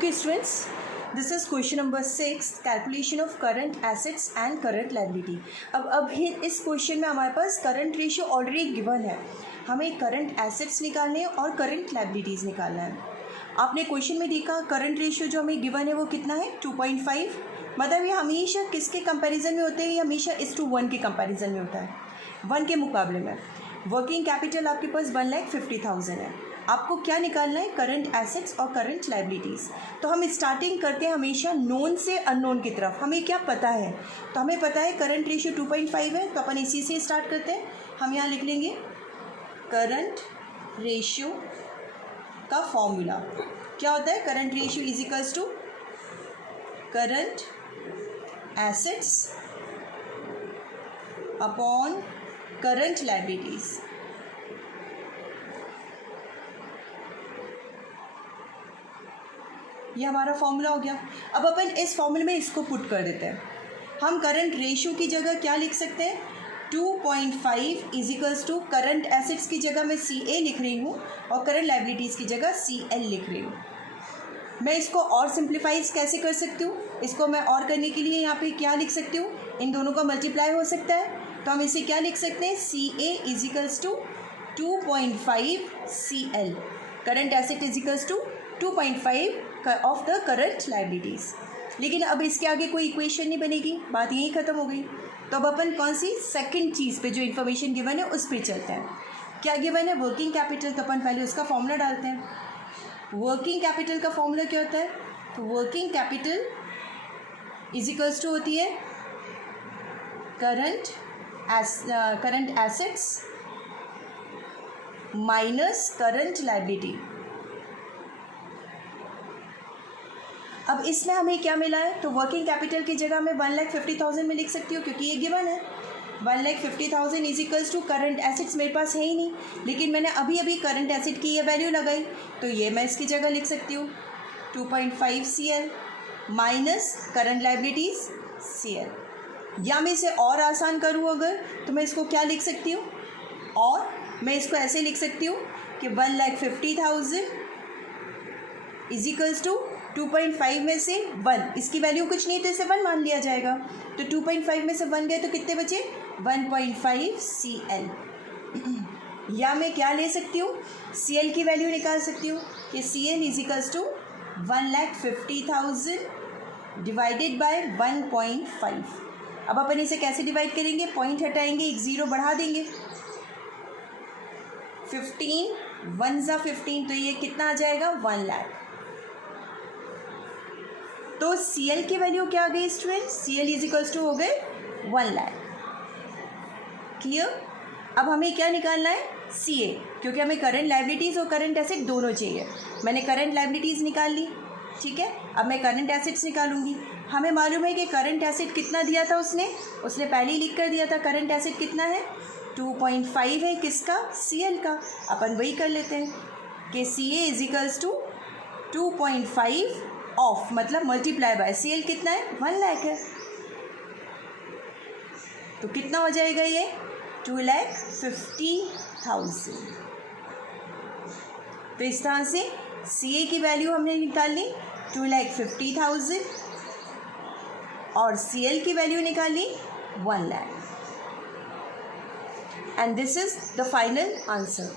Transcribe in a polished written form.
Okay students, this is question number 6, calculation of current assets and current liability. अब इस question में हमारे पास current ratio already given है, हमें करंट एसेट्स निकालने हैं और करंट लाइबिलिटीज़ निकालना है। आपने क्वेश्चन में देखा करंट रेशियो जो हमें गिवन है वो कितना है 2.5, मतलब ये हमेशा किसके कंपैरिजन में होते हैं, ये हमेशा 1:1 के कंपैरिजन में होता है, 1 के मुकाबले में। वर्किंग कैपिटल आपके पास 1,50,000 है। आपको क्या निकालना है, करंट एसेट्स और करंट लाइबिलिटीज़। तो हम स्टार्टिंग करते हैं हमेशा नोन से अननोन की तरफ। हमें क्या पता है, तो हमें पता है करंट रेशियो 2.5 है, तो अपन इसी से स्टार्ट करते हैं। हम यहाँ लिख लेंगे करंट रेशियो का फॉर्मूला क्या होता है, current ratio is equals to current assets upon current liabilities. ये हमारा फॉर्मूला हो गया। अब अपन इस फॉर्मूले में इसको पुट कर देते हैं। हम करंट रेशियो की जगह क्या लिख सकते हैं, 2.5 is equals to current assets की जगह मैं CA लिख रही हूँ और करंट लाइबिलिटीज़ की जगह CL लिख रही हूँ। मैं इसको और सिंप्लीफाइज कैसे कर सकती हूँ, इसको मैं और करने के लिए यहाँ पे क्या लिख सकती हूँ, इन दोनों का मल्टीप्लाई हो सकता है, तो हम इसे क्या लिख सकते हैं, CA is equals to 2.5 CL, current asset is equals to 2.5 of the current liabilities. लेकिन अब इसके आगे कोई इक्वेशन नहीं बनेगी, बात यहीं ख़त्म हो गई। तो अब अपन कौन सी सेकंड चीज़ पे जो इन्फॉर्मेशन गिवन है उस पर चलते हैं। क्या गिवन है, वर्किंग कैपिटल, तो अपन पहले उसका फॉर्मूला डालते हैं। वर्किंग कैपिटल का फॉर्मूला क्या होता है, तो working capital is equals to होती है current assets minus current liability. अब इसमें हमें क्या मिला है, तो वर्किंग कैपिटल की जगह मैं 1,50,000 में लिख सकती हूँ क्योंकि ये गिवन है। 1,50,000 is equals to current assets मेरे पास है ही नहीं, लेकिन मैंने अभी करंट एसेट की ये वैल्यू लगाई, तो ये मैं इसकी जगह लिख सकती हूँ 2.5 CL minus current liabilities CL। या मैं इसे और आसान करूँ अगर, तो मैं इसको क्या लिख सकती हूँ, और मैं इसको ऐसे लिख सकती हूँ कि 1,50,000 इज इक्वल्स टू 2.5 में से 1, इसकी वैल्यू कुछ नहीं तो इसे 1 मान लिया जाएगा, तो 2.5 में से 1 गए तो कितने बचे, 1.5 CL। या मैं क्या ले सकती हूँ, CL की वैल्यू निकाल सकती हूँ कि CL is equals to 1,50,000 divided by 1.5। अब अपन इसे कैसे डिवाइड करेंगे, पॉइंट हटाएंगे, एक ज़ीरो बढ़ा देंगे, 15 1 ज़ा 15, तो ये कितना आ जाएगा 1 लाख। तो CL की वैल्यू क्या आ गई student, CL is equals to हो गए 1 लाख। क्लियर। अब हमें क्या निकालना है, CA, क्योंकि हमें करंट लाइबिलिटीज़ और करंट एसेट दोनों चाहिए। मैंने करंट लाइबिलिटीज़ निकाल ली, ठीक है। अब मैं करंट एसेट्स निकालूंगी। हमें मालूम है कि करंट एसेट कितना दिया था उसने पहले ही लिख कर दिया था, करंट एसेट कितना है 2.5 है, किसका, CL का। अपन वही कर लेते हैं कि CA is equals to 2.5 of, मतलब मल्टीप्लाई बाय CL कितना है 1 लाख है, तो कितना हो जाएगा ये 2,50,000। तो इस तरह से CA की वैल्यू हमने निकाल ली 2,50,000 और CL की वैल्यू निकाल ली 1 lakh, and this is the final answer.